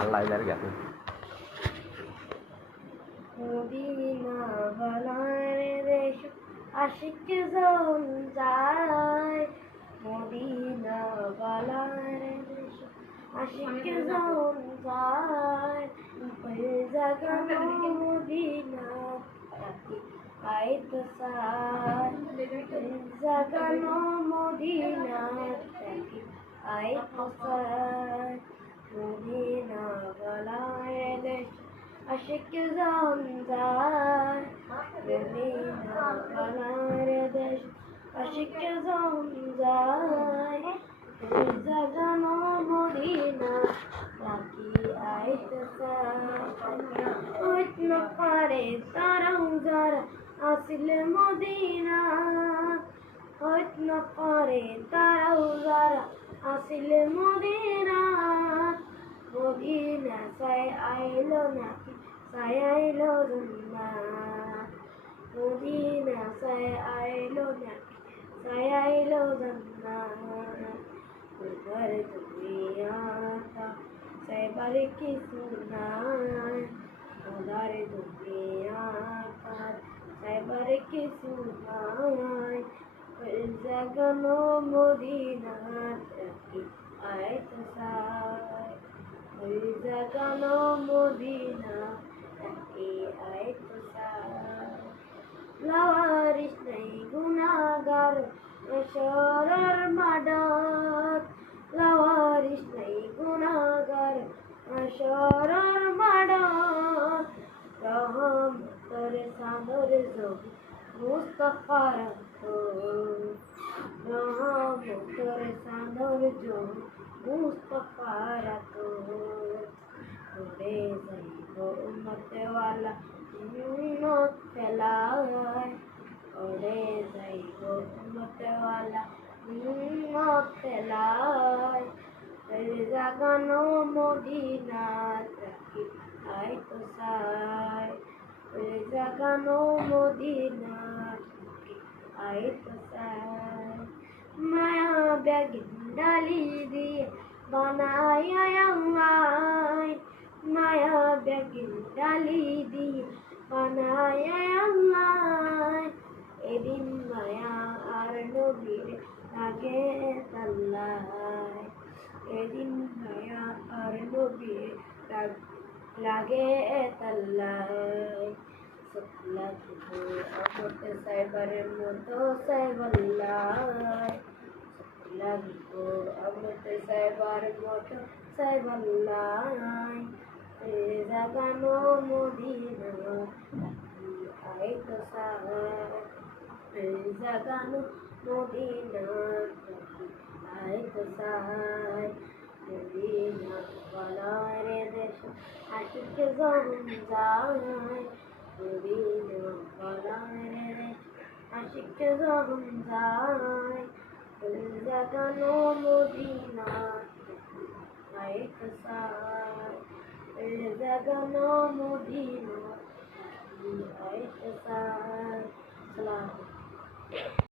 আল্লাহ এবার গেছে মদিনা বানার দেশ আশিক জন যায় মদিনা বানার দেশ আশিক জন যায় ওই জাগানো মদিনা আইত সার ওই জাগানো মদিনা আইত সার মদিনা বানার দেশ আশিক জন যায় মদিনা বানার দেশ আশিক জন যায় জাগানো মদিনা রাখি আইতে ওইত না পারে তারাও যারা আসলে মদিনা ওইত না পারে তারাও যারা আসলে মদিনা মদিনা সাই আইলো নাকি সাই আইলো জন্না মদিনা সাই আইলো নাকি সাই আইলো জন্না উধর দুনিয়া কা সাই বারে কি সুনায় উধর দুনিয়া কা সাই বারে কি সুনায় জাগানো মদিনা রাখি আইত সাই জাগানো মদিনা রাখি আইত সাই লাওয়ারিস নাই গুনাহগার শরর মাডাত লাওয়ারিস নাই গুনাহগার শরর মাডাত রহম করে সাদর জবি মুস্তাফার রহম করে সাদর জবি মুস্তাফার উড়ে যাইব উম্মতওয়ালা উম্মত ফেলায় উড়ে যাইব উম্মতওয়ালা উম্মত ফেলায় জাগানো মদিনা রাখি আইতো সাই জাগানো মদিনা রাখি আইতো সাই মায়া ব্যাগিন ডালি দিয়ে বানায় আল্লাহ মায়া ব্যাগিন ডালি দিয়ে বানায় আল্লাহ এদিন মায়া আর নবীর লাগে তাল্লাহ এদিন মায়া আর নবীর লাগে তাল্লাহ শুক্লা কিছু আমত সাইবারের মতো সাইবাল্লাহ লাগবো আমত সাইবার মতো সাইবাল্লাহ জাগানো মদিনা আইতো সাই জাগানো মদিনা আইতো সাই মদিনা বানার দেশ আশিক জন যায় মদিনা বানার দেশ আশিক জন যায় জাগানো মদিনা আইতো সাই জাগানো মদিনা আইতো সাই সালাম